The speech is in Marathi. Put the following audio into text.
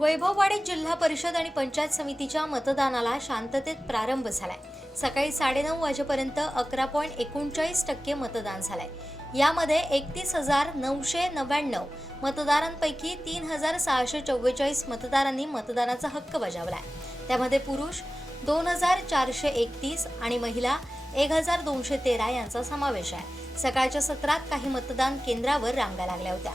वैभववाडी जिल्हा परिषद आणि पंचायत समितीच्या मतदानाला शांततेत प्रारंभ झालाय। सकाळी 9:30 वाजेपर्यंत 11.39% मतदान झालंय। यामध्ये 31,999 मतदारांपैकी 3,644 मतदारांनी मतदानाचा हक्क बजावलाय। त्यामध्ये पुरुष 2,431 आणि महिला 1,213 यांचा समावेश आहे। सकाळच्या सत्रात काही मतदान केंद्रावर रांगा लागल्या होत्या।